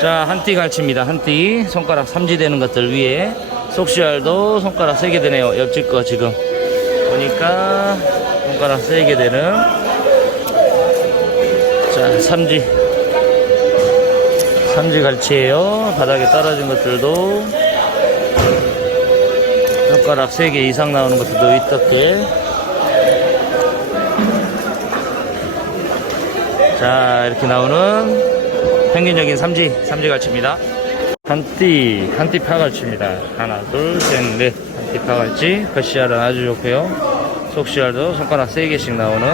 자, 한 띠 갈치입니다. 한 띠. 손가락 삼지 되는 것들 위에. 속시알도 손가락 세게 되네요. 옆집 거 지금. 보니까 손가락 세게 되는. 자, 삼지. 삼지 갈치예요. 바닥에 떨어진 것들도. 손가락 3개 이상 나오는 것들도 있던데. 자, 이렇게 나오는 평균적인 삼지, 삼지 갈치입니다. 한띠, 한띠 파갈치입니다. 하나, 둘, 셋, 넷. 한띠 파갈치. 겉씨알은 아주 좋고요. 속씨알도 손가락 3개씩 나오는.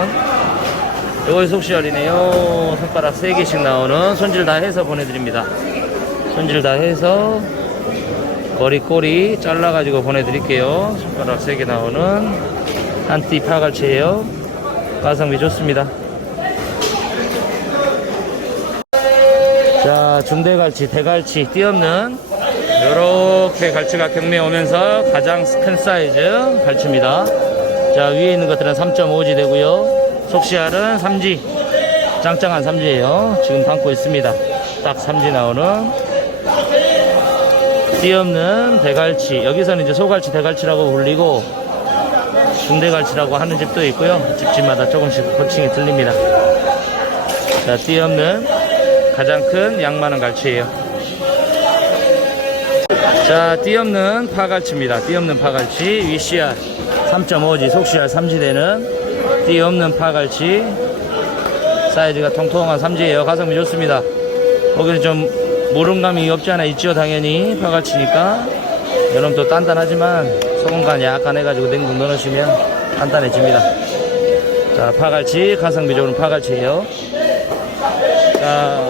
요거 속씨알이네요. 손가락 3개씩 나오는 손질 다 해서 보내드립니다. 손질 다 해서 머리 꼬리 잘라가지고 보내드릴게요. 손가락 3개 나오는 한띠 파갈치예요. 가성비 좋습니다. 자, 중대갈치, 대갈치, 띠없는 이렇게 갈치가 경매 오면서 가장 큰 사이즈 갈치입니다. 자, 위에 있는 것들은 3.5지 되고요. 속시알은 3지, 짱짱한 3지예요. 지금 담고 있습니다. 딱 3지 나오는 띠없는 대갈치. 여기서는 이제 소갈치, 대갈치라고 불리고 중대갈치라고 하는 집도 있고요. 집집마다 조금씩 호칭이 틀립니다. 자, 띠없는 가장 큰양 많은 갈치예요. 자, 띠없는 파갈치입니다. 띠없는 파갈치 위씨알 3.5지 속씨알 3지 되는 띠없는 파갈치 사이즈가 통통한 3지예요. 가성비 좋습니다. 거기는 좀 무름감이 없지 않아 있죠. 당연히 파갈치니까 여러분 또 단단하지만 소금간 약간 해가지고 냉동 넣으시면 단단해집니다. 자, 파갈치 가성비 좋은 파갈치예요. 자,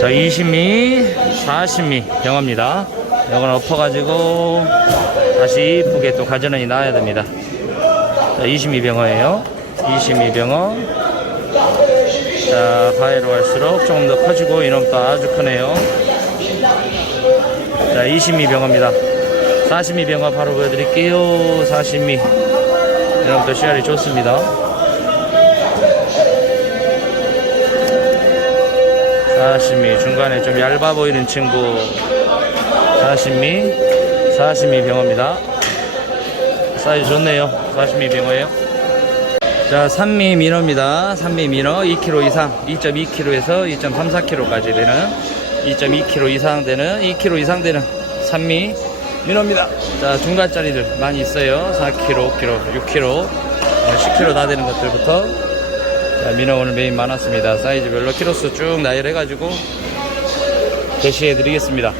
자, 20미, 40미 병어입니다. 이건 엎어가지고 다시 이쁘게 또 가전원이 나와야 됩니다. 자, 22병어예요. 22병어. 자, 바위로 갈수록 조금 더 커지고 이놈도 아주 크네요. 자, 22병어입니다. 42병어 바로 보여드릴게요. 42. 이놈도 시알이 좋습니다. 42. 중간에 좀 얇아 보이는 친구. 42. 42병어입니다. 사이즈 좋네요. 42병어예요. 자, 산미 민어입니다. 산미 민어 2kg 이상, 2.2kg에서 2.34kg까지 되는 2.2kg 이상 되는 2kg 이상 되는 산미 민어입니다. 자, 중간짜리들 많이 있어요. 4kg, 5kg, 6kg, 10kg 다 되는 것들부터 자, 민어 오늘 메인 많았습니다. 사이즈별로 키로수 쭉 나열해가지고 제시해드리겠습니다.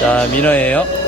자, 민어예요.